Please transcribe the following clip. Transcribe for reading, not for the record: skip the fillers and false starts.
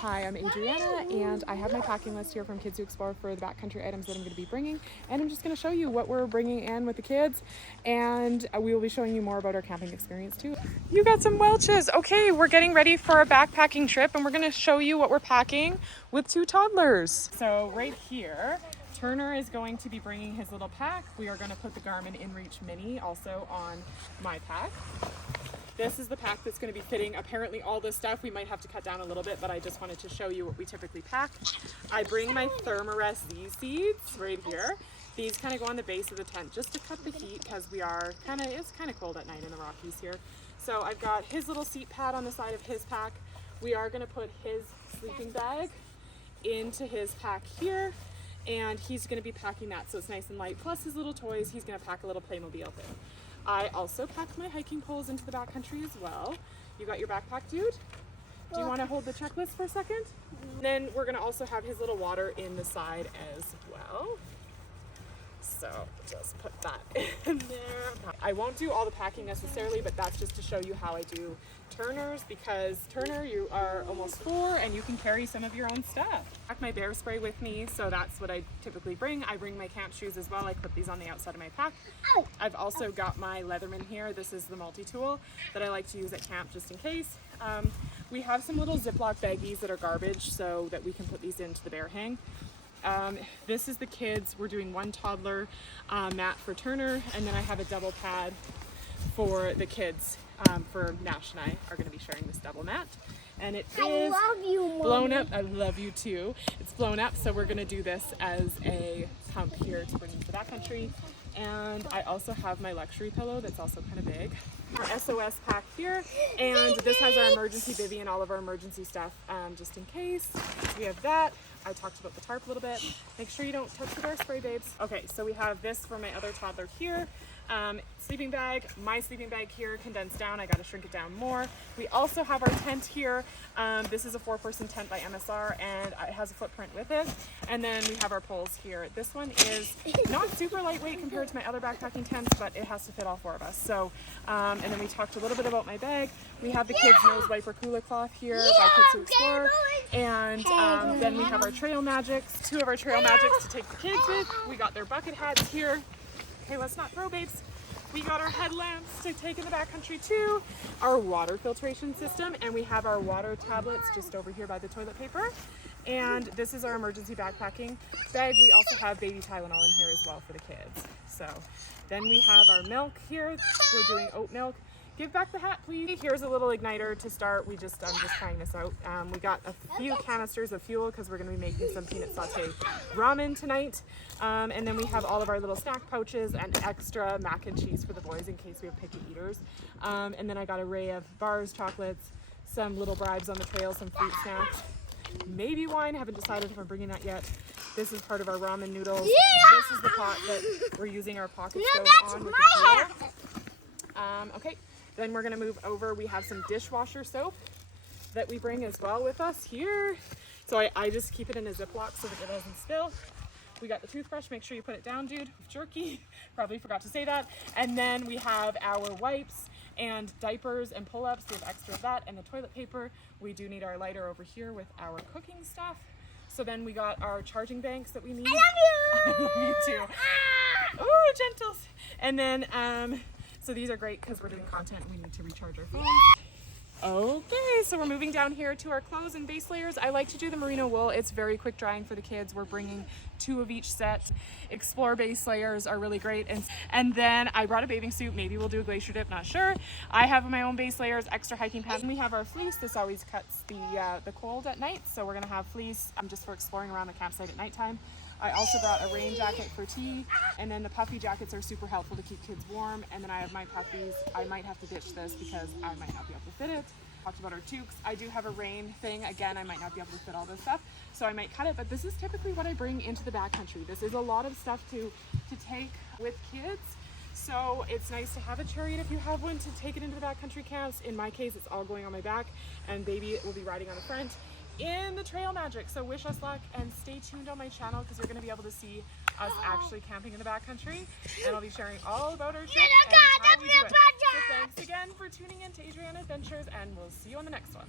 Hi, I'm Adriana, and I have my packing list here from Kids Who Explore for the backcountry items that I'm going to be bringing, and I'm just going to show you what we're bringing in with the kids, and we will be showing you more about our camping experience too. You got some Welches. Okay, we're getting ready for a backpacking trip, and we're going to show you what we're packing with two toddlers. So right here, Turner is going to be bringing his little pack. We are going to put the Garmin InReach Mini also on my pack. This is the pack that's going to be fitting apparently all this stuff. We might have to cut down a little bit, but I just wanted to show you what we typically pack. I bring my Thermarest Z seeds right here. These kind of go on the base of the tent just to cut the heat because it's kind of cold at night in the Rockies here. So I've got his little seat pad on the side of his pack. We are going to put his sleeping bag into his pack here, and he's going to be packing that so it's nice and light. Plus his little toys, he's going to pack a little Playmobil thing. I also packed my hiking poles into the backcountry as well. You got your backpack, dude? Do you want to hold the checklist for a second? Then we're going to also have his little water in the side as well. So just put that in there. I won't do all the packing necessarily, but that's just to show you how I do Turner's, because Turner, you are almost 4 and you can carry some of your own stuff. I pack my bear spray with me, so that's what I typically bring. I bring my camp shoes as well. I put these on the outside of my pack. I've also got my Leatherman here. This is the multi-tool that I like to use at camp just in case. We have some little Ziploc baggies that are garbage so that we can put these into the bear hang. This is the kids. We're doing one toddler mat for Turner, and then I have a double pad for the kids. For Nash and I are going to be sharing this double mat, and it is blown up. I love you too. It's blown up, so we're going to do this as a pump here to bring into the backcountry. And I also have my luxury pillow that's also kind of big. Our SOS pack here, and this has our emergency bivvy and all of our emergency stuff just in case. We have that. I talked about the tarp a little bit. Make sure you don't touch the bear spray, babes. Okay, so we have this for my other toddler here. Sleeping bag, my sleeping bag here condensed down. I got to shrink it down more. We also have our tent here. This is a 4-person tent by MSR, and it has a footprint with it. And then we have our poles here. This one is not super lightweight compared to my other backpacking tents, but it has to fit all 4 of us. So, and then we talked a little bit about my bag. We have the kids' nose wiper cooler cloth here by Kids Who Explore. And then we have our Trail Magics, 2 of our Trail Magics to take the kids with. We got their bucket hats here. Okay, let's not throw, babes. We got our headlamps to take in the backcountry too, our water filtration system, and we have our water tablets just over here by the toilet paper. And this is our emergency backpacking bag. We also have baby Tylenol in here as well for the kids. So then we have our milk here. We're doing oat milk. Give back the hat, please. Here's a little igniter to start. I'm just trying this out. We got a few canisters of fuel because we're going to be making some peanut sauté ramen tonight. And then we have all of our little snack pouches and extra mac and cheese for the boys in case we have picky eaters. And then I got an array of bars, chocolates, some little bribes on the trail, some fruit snacks, maybe wine. Haven't decided if I'm bringing that yet. This is part of our ramen noodles. Yeah! This is the pot that we're using our pocket stove on with the fuel. Okay. Then we're going to move over. We have some dishwasher soap that we bring as well with us here. So I just keep it in a Ziploc so that it doesn't spill. We got the toothbrush. Make sure you put it down, dude. Jerky. Probably forgot to say that. And then we have our wipes and diapers and pull-ups. We have extra of that and the toilet paper. We do need our lighter over here with our cooking stuff. So then we got our charging banks that we need. I love you! I love you too. Oh, gentles. And then, so these are great because we're doing content and we need to recharge our phones. Okay, so we're moving down here to our clothes and base layers. I like to do the merino wool. It's very quick drying for the kids. We're bringing 2 of each set. Explore base layers are really great. And then I brought a bathing suit. Maybe we'll do a glacier dip, not sure. I have my own base layers, extra hiking pads. And we have our fleece. This always cuts the cold at night. So we're gonna have fleece just for exploring around the campsite at nighttime. I also brought a rain jacket for tea, and then the puffy jackets are super helpful to keep kids warm. And then I have my puffies. I might have to ditch this because I might not be able to fit it. Talked about our toques. I do have a rain thing. Again, I might not be able to fit all this stuff, so I might cut it, but this is typically what I bring into the backcountry. This is a lot of stuff to take with kids. So it's nice to have a chariot if you have one to take it into the backcountry camps. In my case, it's all going on my back, and baby will be riding on the front in the Trail Magic. So wish us luck and stay tuned on my channel because you're going to be able to see us actually camping in the backcountry, and I'll be sharing all about our trip and how we do it. So thanks again for tuning in to Adriana Adventures, and we'll see you on the next one.